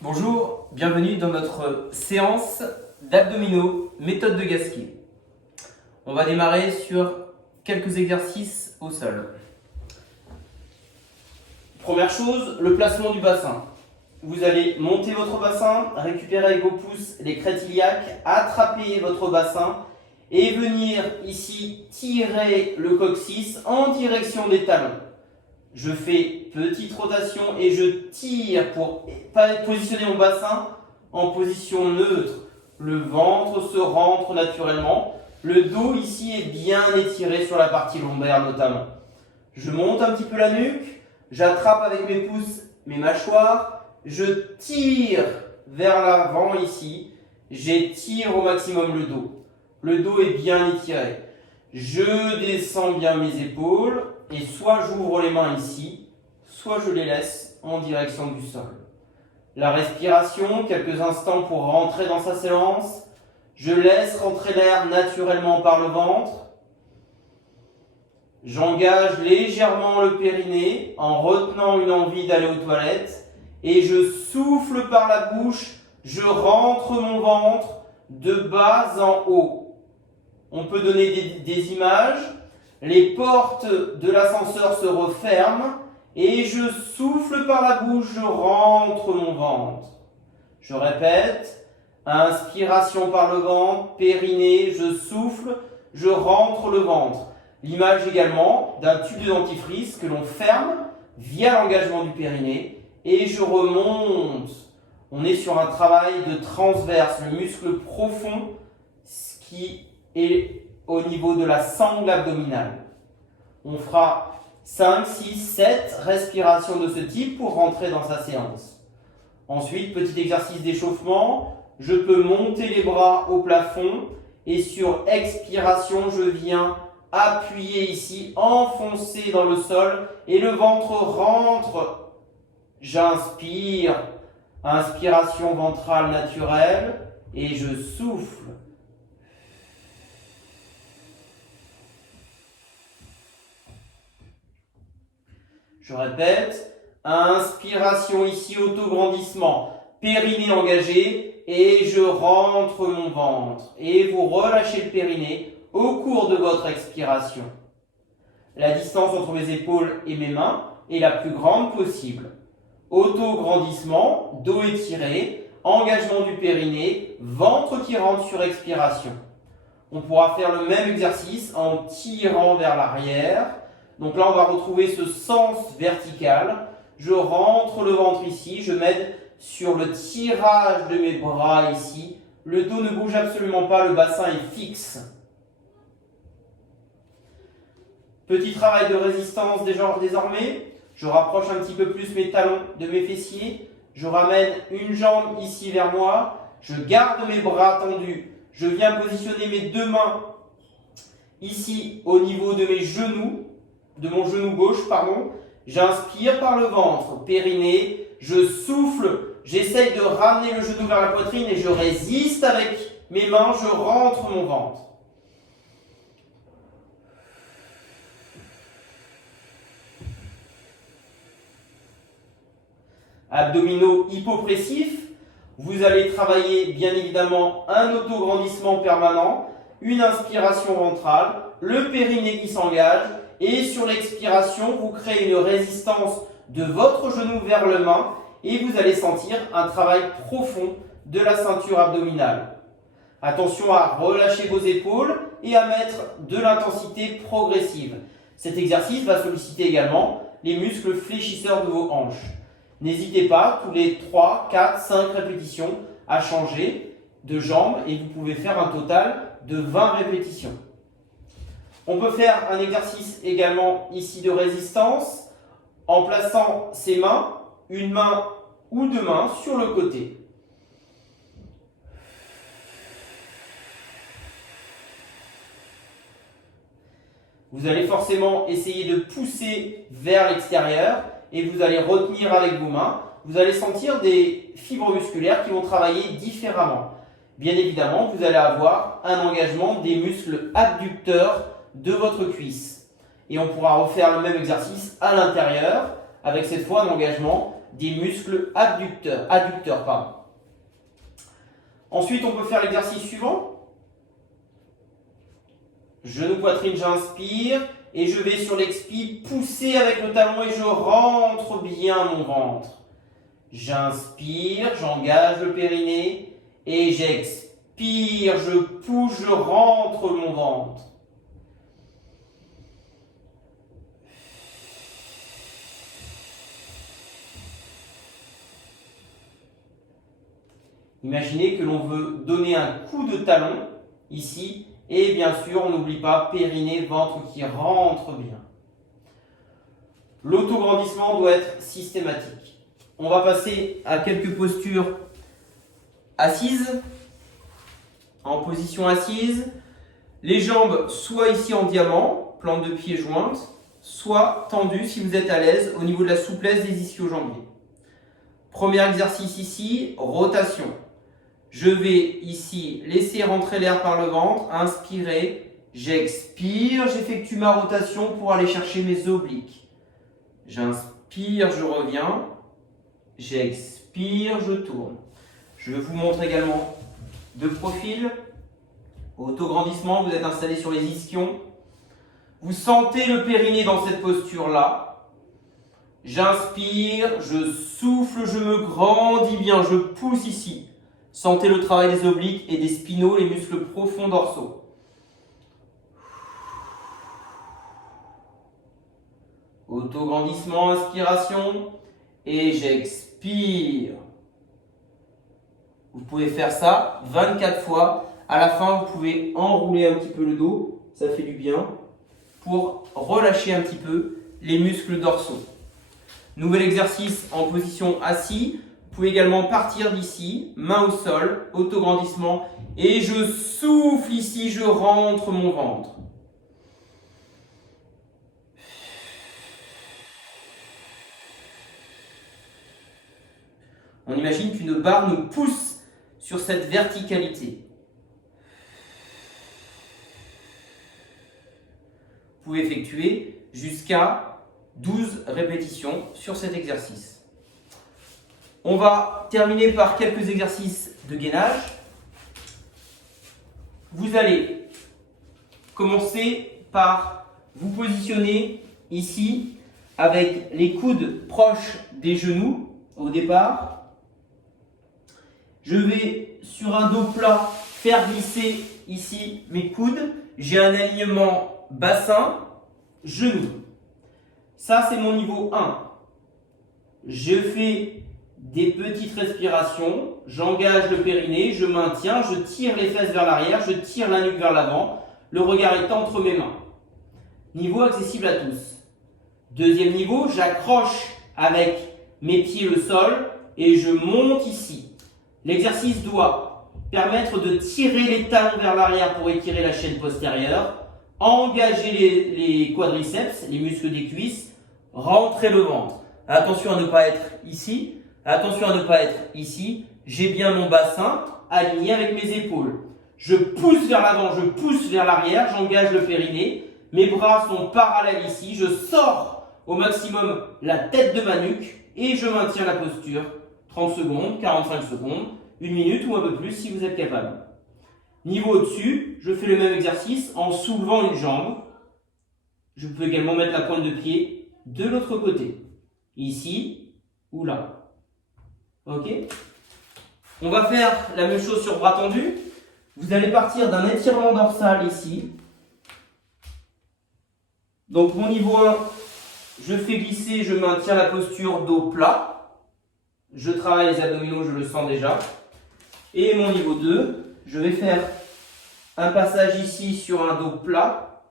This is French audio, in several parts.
Bonjour, bienvenue dans notre séance d'abdominaux, méthode de Gasquet. On va démarrer sur quelques exercices au sol. Première chose, le placement du bassin. Vous allez monter votre bassin, récupérer avec vos pouces les crêtes iliaques, attraper votre bassin et venir ici tirer le coccyx en direction des talons. Je fais petite rotation et je tire pour positionner mon bassin en position neutre. Le ventre se rentre naturellement. Le dos ici est bien étiré sur la partie lombaire notamment. Je monte un petit peu la nuque. J'attrape avec mes pouces mes mâchoires. Je tire vers l'avant ici. J'étire au maximum le dos. Le dos est bien étiré. Je descends bien mes épaules. Et soit j'ouvre les mains ici, soit je les laisse en direction du sol. La respiration, quelques instants pour rentrer dans sa séance. Je laisse rentrer l'air naturellement par le ventre. J'engage légèrement le périnée en retenant une envie d'aller aux toilettes. Et je souffle par la bouche, je rentre mon ventre de bas en haut. On peut donner des images. Les portes de l'ascenseur se referment et je souffle par la bouche, je rentre mon ventre. Je répète, inspiration par le ventre, périnée, je souffle, je rentre le ventre. L'image également d'un tube de dentifrice que l'on ferme via l'engagement du périnée et je remonte. On est sur un travail de transverse, le muscle profond, ce qui est au niveau de la sangle abdominale. On fera 5, 6, 7 respirations de ce type pour rentrer dans sa séance. Ensuite, petit exercice d'échauffement. Je peux monter les bras au plafond et sur expiration, je viens appuyer ici, enfoncer dans le sol et le ventre rentre. J'inspire, inspiration ventrale naturelle et je souffle. Je répète, inspiration ici, autograndissement, périnée engagé et je rentre mon ventre. Et vous relâchez le périnée au cours de votre expiration. La distance entre mes épaules et mes mains est la plus grande possible. Autograndissement, dos étiré, engagement du périnée, ventre qui rentre sur expiration. On pourra faire le même exercice en tirant vers l'arrière. Donc là, on va retrouver ce sens vertical. Je rentre le ventre ici, je m'aide sur le tirage de mes bras ici. Le dos ne bouge absolument pas, le bassin est fixe. Petit travail de résistance désormais. Je rapproche un petit peu plus mes talons de mes fessiers. Je ramène une jambe ici vers moi. Je garde mes bras tendus. Je viens positionner mes deux mains ici au niveau de mes genoux. De mon genou gauche, j'inspire par le ventre, périnée, je souffle, j'essaye de ramener le genou vers la poitrine et je résiste avec mes mains, je rentre mon ventre. Abdominaux hypopressifs, vous allez travailler bien évidemment un autograndissement permanent, une inspiration ventrale, le périnée qui s'engage. Et sur l'expiration, vous créez une résistance de votre genou vers le main et vous allez sentir un travail profond de la ceinture abdominale. Attention à relâcher vos épaules et à mettre de l'intensité progressive. Cet exercice va solliciter également les muscles fléchisseurs de vos hanches. N'hésitez pas, tous les 3, 4, 5 répétitions, à changer de jambe et vous pouvez faire un total de 20 répétitions. On peut faire un exercice également ici de résistance en plaçant ses mains, une main ou deux mains sur le côté. Vous allez forcément essayer de pousser vers l'extérieur et vous allez retenir avec vos mains. Vous allez sentir des fibres musculaires qui vont travailler différemment. Bien évidemment, vous allez avoir un engagement des muscles abducteurs de votre cuisse. Et on pourra refaire le même exercice à l'intérieur avec cette fois un engagement des muscles adducteurs. Pardon. Ensuite, on peut faire l'exercice suivant. Genou, poitrine, j'inspire. Et je vais sur l'expi pousser avec le talon et je rentre bien mon ventre. J'inspire, j'engage le périnée. Et j'expire, je pousse, je rentre mon ventre. Imaginez que l'on veut donner un coup de talon ici. Et bien sûr, on n'oublie pas périnée, ventre qui rentre bien. L'autograndissement doit être systématique. On va passer à quelques postures assises. En position assise, les jambes soit ici en diamant, plante de pied jointe, soit tendues si vous êtes à l'aise au niveau de la souplesse des ischio-jambiers. Premier exercice ici, rotation. Je vais ici laisser rentrer l'air par le ventre, inspirer, j'expire, j'effectue ma rotation pour aller chercher mes obliques. J'inspire, je reviens, j'expire, je tourne. Je vous montre également de profil. Autograndissement, vous êtes installé sur les ischions. Vous sentez le périnée dans cette posture-là. J'inspire, je souffle, je me grandis bien, je pousse ici. Sentez le travail des obliques et des spinaux, les muscles profonds dorsaux. Autograndissement, inspiration. Et j'expire. Vous pouvez faire ça 24 fois. À la fin, vous pouvez enrouler un petit peu le dos. Ça fait du bien. Pour relâcher un petit peu les muscles dorsaux. Nouvel exercice en position assis. Vous pouvez également partir d'ici, main au sol, autograndissement. Et je souffle ici, je rentre mon ventre. On imagine qu'une barre nous pousse sur cette verticalité. Vous pouvez effectuer jusqu'à 12 répétitions sur cet exercice. On va terminer par quelques exercices de gainage. Vous allez commencer par vous positionner ici avec les coudes proches des genoux au départ. Je vais sur un dos plat faire glisser ici mes coudes. J'ai un alignement bassin, genou. Ça, c'est mon niveau 1. Je fais des petites respirations, j'engage le périnée, je maintiens, je tire les fesses vers l'arrière, je tire la nuque vers l'avant, le regard est entre mes mains. Niveau accessible à tous. Deuxième niveau, j'accroche avec mes pieds le sol et je monte ici. L'exercice doit permettre de tirer les talons vers l'arrière pour étirer la chaîne postérieure, engager les quadriceps, les muscles des cuisses, rentrer le ventre. Attention à ne pas être ici. Attention à ne pas être ici. J'ai bien mon bassin aligné avec mes épaules. Je pousse vers l'avant, je pousse vers l'arrière, j'engage le périnée. Mes bras sont parallèles ici. Je sors au maximum la tête de ma nuque et je maintiens la posture. 30 secondes, 45 secondes, 1 minute ou un peu plus si vous êtes capable. Niveau au-dessus, je fais le même exercice en soulevant une jambe. Je peux également mettre la pointe de pied de l'autre côté. Ici ou là. Ok? On va faire la même chose sur bras tendus. Vous allez partir d'un étirement dorsal ici. Donc mon niveau 1, je fais glisser, je maintiens la posture dos plat. Je travaille les abdominaux, je le sens déjà. Et mon niveau 2, je vais faire un passage ici sur un dos plat.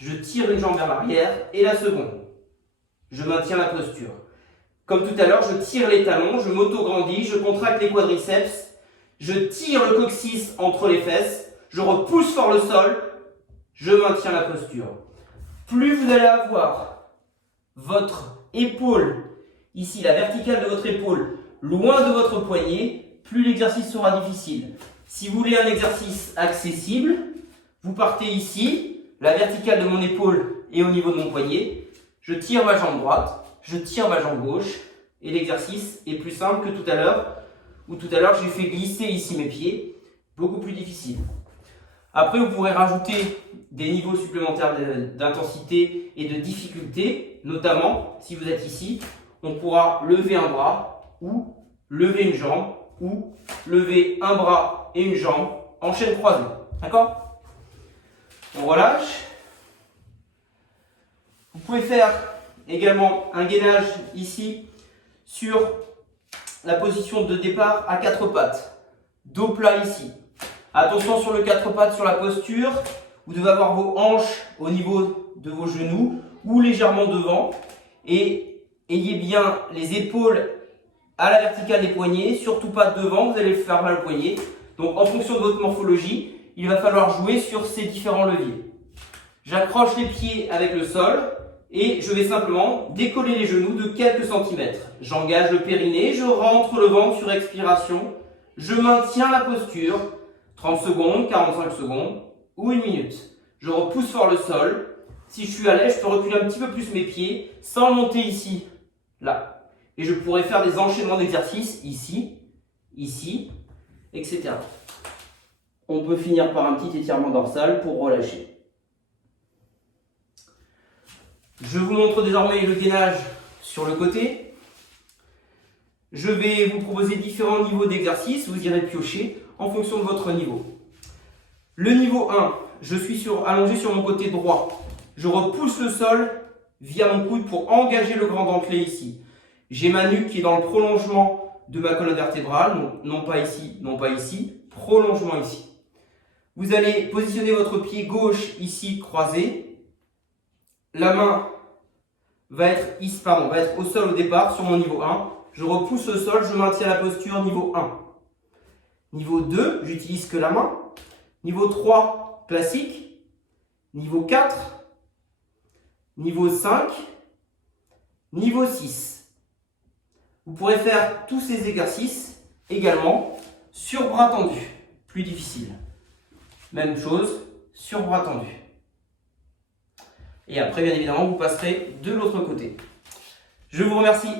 Je tire une jambe vers l'arrière et la seconde. Je maintiens la posture. Comme tout à l'heure, je tire les talons, je m'auto-grandis, je contracte les quadriceps, je tire le coccyx entre les fesses, je repousse fort le sol, je maintiens la posture. Plus vous allez avoir votre épaule, ici la verticale de votre épaule, loin de votre poignet, plus l'exercice sera difficile. Si vous voulez un exercice accessible, vous partez ici, la verticale de mon épaule est au niveau de mon poignet, je tire ma jambe droite, je tire ma jambe gauche, et l'exercice est plus simple que tout à l'heure, où tout à l'heure j'ai fait glisser ici mes pieds, beaucoup plus difficile. Après, vous pourrez rajouter des niveaux supplémentaires d'intensité et de difficulté, notamment si vous êtes ici, on pourra lever un bras ou lever une jambe ou lever un bras et une jambe en chaîne croisée. D'accord? On relâche. Vous pouvez faire également un gainage ici sur la position de départ à quatre pattes. Dos plat ici. Attention sur le quatre pattes, sur la posture. Vous devez avoir vos hanches au niveau de vos genoux ou légèrement devant. Et ayez bien les épaules à la verticale des poignets, surtout pas devant, vous allez faire mal au poignet. Donc en fonction de votre morphologie, il va falloir jouer sur ces différents leviers. J'accroche les pieds avec le sol et je vais simplement décoller les genoux de quelques centimètres. J'engage le périnée, je rentre le ventre sur expiration, je maintiens la posture, 30 secondes, 45 secondes ou 1 minute. Je repousse fort le sol. Si je suis à l'aise, je peux reculer un petit peu plus mes pieds sans monter ici, là. Et je pourrais faire des enchaînements d'exercices ici, ici, etc. On peut finir par un petit étirement dorsal pour relâcher. Je vous montre désormais le gainage sur le côté. Je vais vous proposer différents niveaux d'exercice. Vous irez piocher en fonction de votre niveau. Le niveau 1, je suis allongé sur mon côté droit. Je repousse le sol via mon coude pour engager le grand dentelé ici. J'ai ma nuque qui est dans le prolongement de ma colonne vertébrale, donc non pas ici, non pas ici, prolongement ici. Vous allez positionner votre pied gauche ici croisé. La main va être au sol au départ sur mon niveau 1. Je repousse le sol, je maintiens la posture niveau 1. Niveau 2, j'utilise que la main. Niveau 3, classique. Niveau 4. Niveau 5. Niveau 6. Vous pourrez faire tous ces exercices également sur bras tendus, plus difficile. Même chose, sur bras tendus. Et après, bien évidemment, vous passerez de l'autre côté. Je vous remercie.